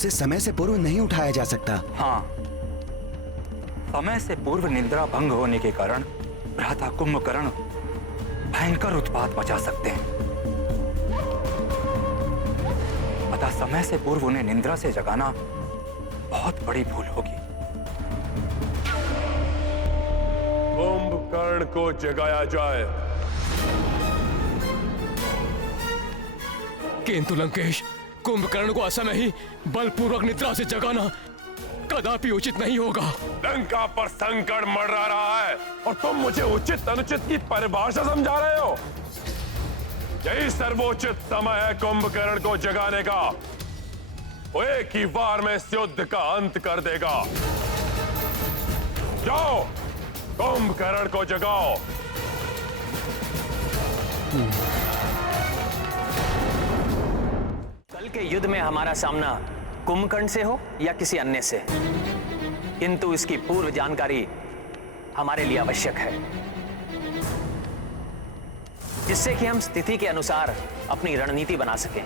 उसे समय से पूर्व नहीं उठाया जा सकता। हाँ, समय से पूर्व निद्रा भंग होने के कारण भ्राता कुंभकर्ण भयंकर उत्पात मचा सकते हैं। अतः समय से पूर्व उन्हें निद्रा से जगाना बहुत बड़ी भूल होगी। कुंभकर्ण को जगाया जाए। किंतु लंकेश, कुंभकर्ण को असमय ही बलपूर्वक निद्रा से जगाना कदापि उचित नहीं होगा। लंका पर संकट मंडरा रहा है और तुम मुझे उचित अनुचित की परिभाषा समझा रहे हो। यही सर्वोचित समय है कुंभकर्ण को जगाने का। वो एक ही वार में इस युद्ध का अंत कर देगा। जाओ, कुंभकर्ण को जगाओ। कल के युद्ध में हमारा सामना कुंभकर्ण से हो या किसी अन्य से, किंतु इसकी पूर्व जानकारी हमारे लिए आवश्यक है, जिससे कि हम स्थिति के अनुसार अपनी रणनीति बना सकें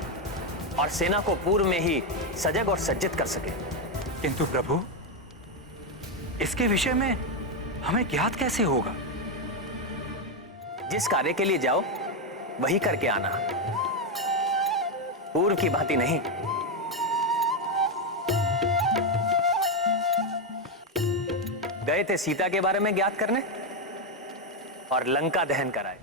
और सेना को पूर्व में ही सजग और सज्जित कर सकें। किंतु प्रभु, इसके विषय में हमें ज्ञात कैसे होगा? जिस कार्य के लिए जाओ वही करके आना, पूर्व की भांति नहीं। गए थे सीता के बारे में ज्ञात करने और लंका दहन कराए।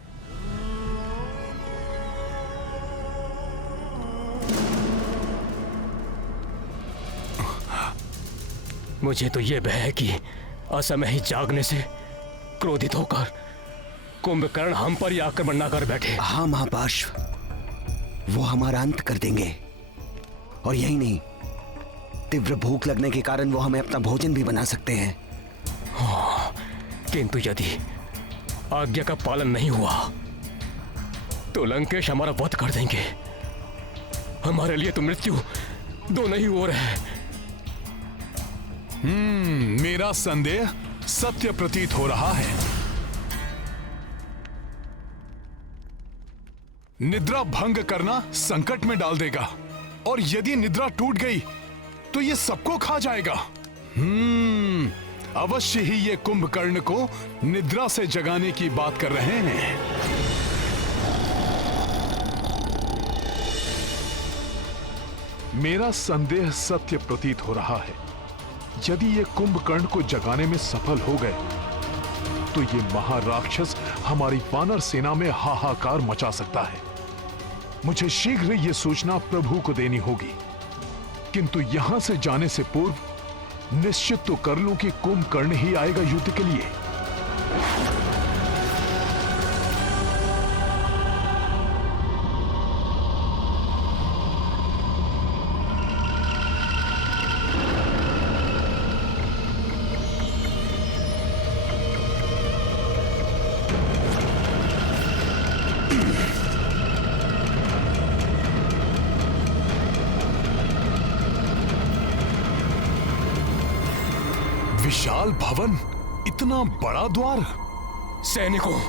मुझे तो यह भय है कि असमय ही जागने से क्रोधित होकर कुंभकर्ण हम पर ही आक्रमण न कर बैठे। हाँ महापार्श्व, वो हमारा अंत कर देंगे। और यही नहीं, तीव्र भूख लगने के कारण वो हमें अपना भोजन भी बना सकते हैं। हाँ, किंतु यदि आज्ञा का पालन नहीं हुआ तो लंकेश हमारा वध कर देंगे। हमारे लिए तो मृत्यु दोनों ही ओर है। मेरा संदेह सत्य प्रतीत हो रहा है। निद्रा भंग करना संकट में डाल देगा, और यदि निद्रा टूट गई तो ये सबको खा जाएगा। अवश्य ही ये कुंभकर्ण को निद्रा से जगाने की बात कर रहे हैं। मेरा संदेह सत्य प्रतीत हो रहा है। यदि ये कुंभकर्ण को जगाने में सफल हो गए तो ये महाराक्षस हमारी वानर सेना में हाहाकार मचा सकता है। मुझे शीघ्र ये सूचना प्रभु को देनी होगी, किंतु यहां से जाने से पूर्व निश्चित तो कर लूं कि कुंभकर्ण ही आएगा युद्ध के लिए। विशाल भवन, इतना बड़ा द्वार। सैनिकों,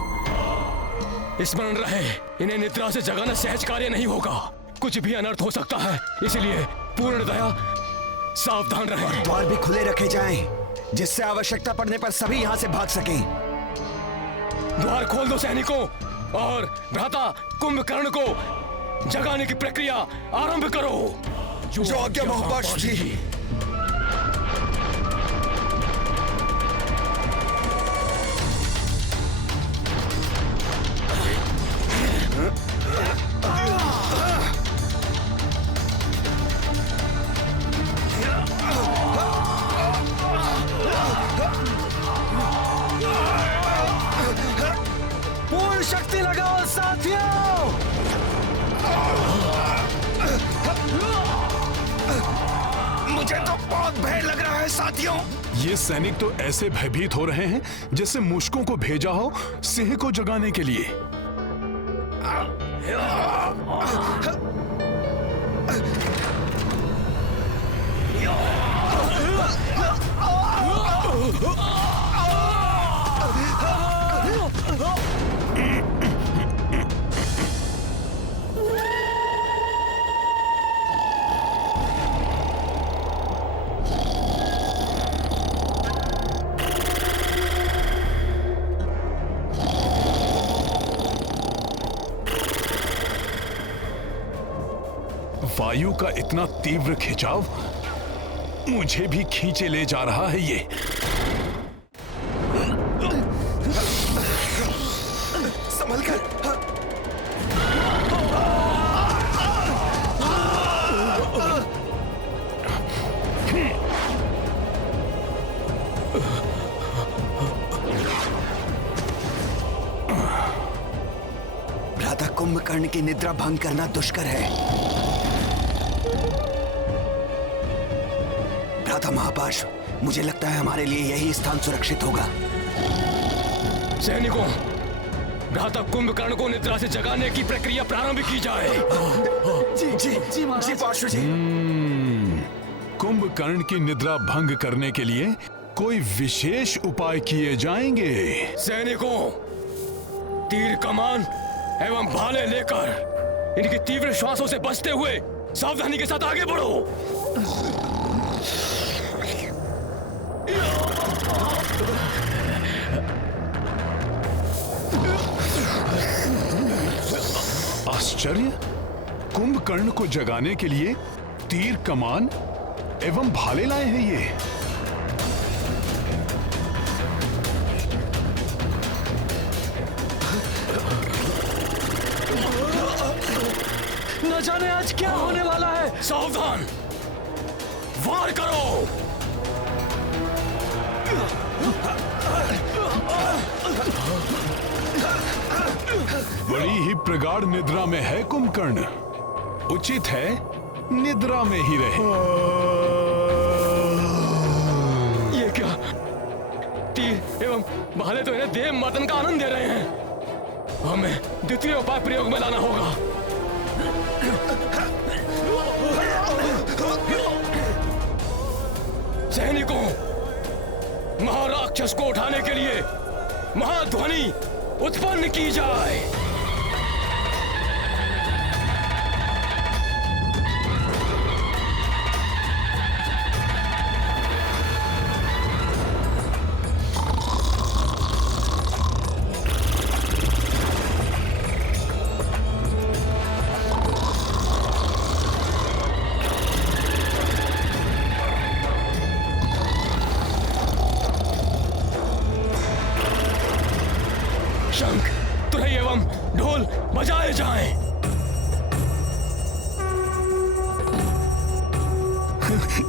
स्मरण रहे, इन्हें निद्रा से जगाना सहज कार्य नहीं होगा। कुछ भी अनर्थ हो सकता है, इसलिए पूर्णतया सावधान रहें। द्वार भी खुले रखे जाएं, जिससे आवश्यकता पड़ने पर सभी यहां से भाग सकें। द्वार खोल दो सैनिकों, और भ्राता कुंभकर्ण को जगाने की प्रक्रिया आरंभ करो। जो आज्ञा महापार्श्व जी। पूर्ण शक्ति लगाओ साथियों। मुझे तो बहुत भय लग रहा है साथियों। ये सैनिक तो ऐसे भयभीत हो रहे हैं जैसे मूषकों को भेजा हो सिंह को जगाने के लिए। वायु का इतना तीव्र खिंचाव मुझे भी खींचे ले जा रहा है ये। संभल कर। भ्राता कुंभकर्ण की निद्रा भंग करना दुष्कर है। भ्राता महापाश, मुझे लगता है हमारे लिए यही स्थान सुरक्षित होगा। सैनिकों, भ्राता कुंभकर्ण को निद्रा से जगाने की प्रक्रिया प्रारंभ की जाए। जी पार्श्व जी। कुंभकर्ण की निद्रा भंग करने के लिए कोई विशेष उपाय किए जाएंगे। सैनिकों, तीर कमान एवं भाले लेकर इनकी तीव्र श्वासों से बचते हुए सावधानी के साथ आगे बढ़ो। आश्चर्य, कुंभकर्ण को जगाने के लिए तीर कमान एवं भाले लाए हैं ये। न जाने आज क्या होने वाला है। सावधान, वार करो। बड़ी ही प्रगाढ़ निद्रा में है कुंभकर्ण, उचित है निद्रा में ही रहे। ये क्या? तीर एवं भाले तो इन्हें देव मर्दन का आनंद दे रहे हैं। हमें द्वितीय उपाय प्रयोग में लाना होगा। सैनिकों, महाराक्षस को उठाने के लिए महाध्वनि उत्पन्न की जाए। शंख, तुरही एवं ढोल बजाए जाएं।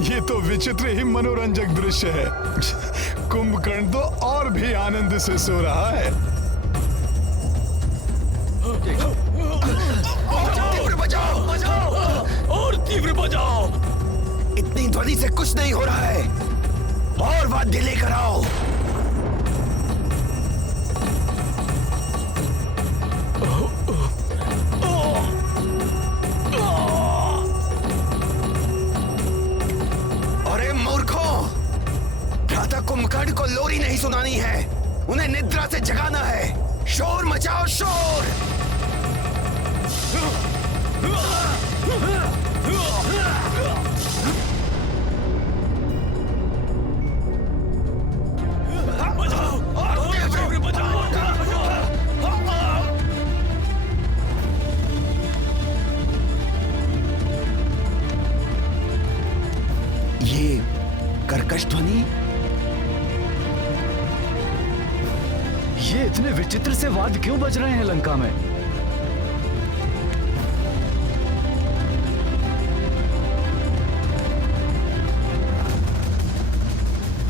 ये तो विचित्र ही मनोरंजक दृश्य है। कुंभकर्ण तो और भी आनंद से सो रहा है। तीव्र बजाओ, बजाओ और तीव्र बजाओ। इतनी ध्वनि से कुछ नहीं हो रहा है। और वाद्य लेकर आओ। अरे मूर्खों, भ्राता कुंभकर्ण को लोरी नहीं सुनानी है, उन्हें निद्रा से जगाना है। शोर मचाओ, शोर। ये कर्कश ध्वनि, ये इतने विचित्र से वाद्य क्यों बज रहे हैं लंका में?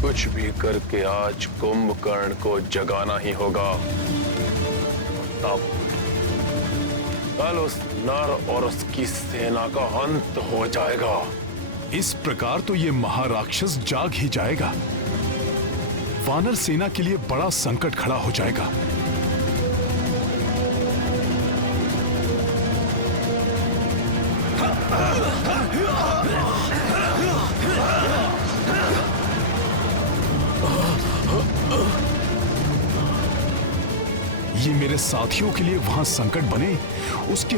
कुछ भी करके आज कुंभकर्ण को जगाना ही होगा। तब कल उस नर और उसकी सेना का अंत हो जाएगा। इस प्रकार तो ये महाराक्षस जाग ही जाएगा। वानर सेना के लिए बड़ा संकट खड़ा हो जाएगा। ये मेरे साथियों के लिए वहां संकट बने, उसके